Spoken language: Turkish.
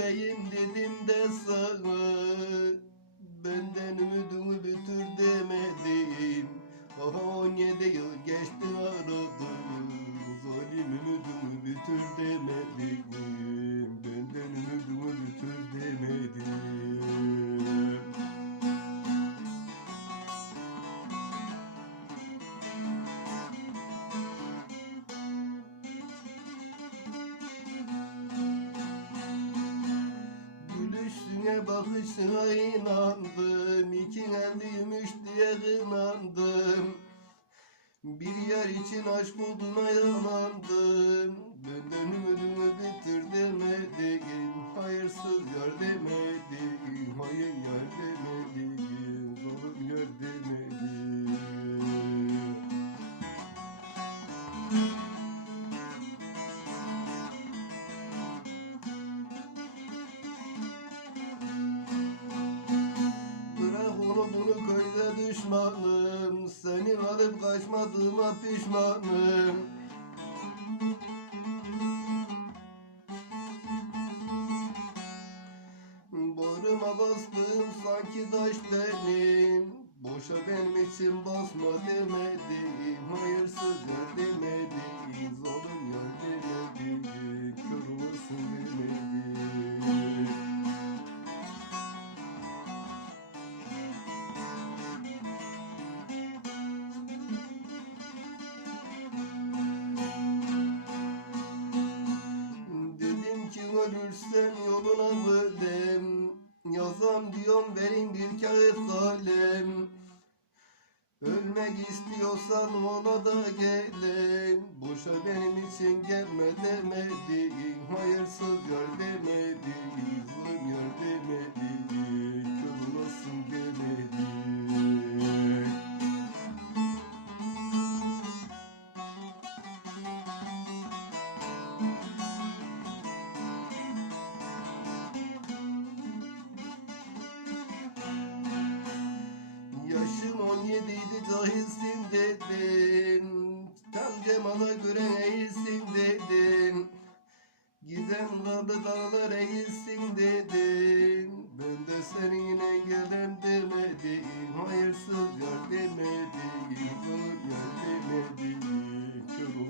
götüreyim dedim de sana Benden ümidimi bitir demedim. Aha 17 yıl geçti bakışına inandım. İki elliymiş diye kınandım. Bir yer için aşk olduğuna yanandım. Benden ümidimi bitir demedim Hayırsız yar demedim Hayır düşmanım Seni alıp kaçmadığıma pişmanım. Bağrıma bastım sanki taş benim. Boşa benim için basma demedim Hayırsız yer demedim Zalim yer demedim Ölürsem yoluna gidem Yazam diyorum verin bir kağıt kalem. Ölmek istiyorsan ona da gelem Boşa benim için gelme demedim Hayırsız gör cahilsin dedim. Tam cemala göre eğilsin dedim. Giden dağda dağlar eğilsin dedim. Ben de seninle gelem demedim. Hayırsız yar demedim. Olur yar demedim. Kör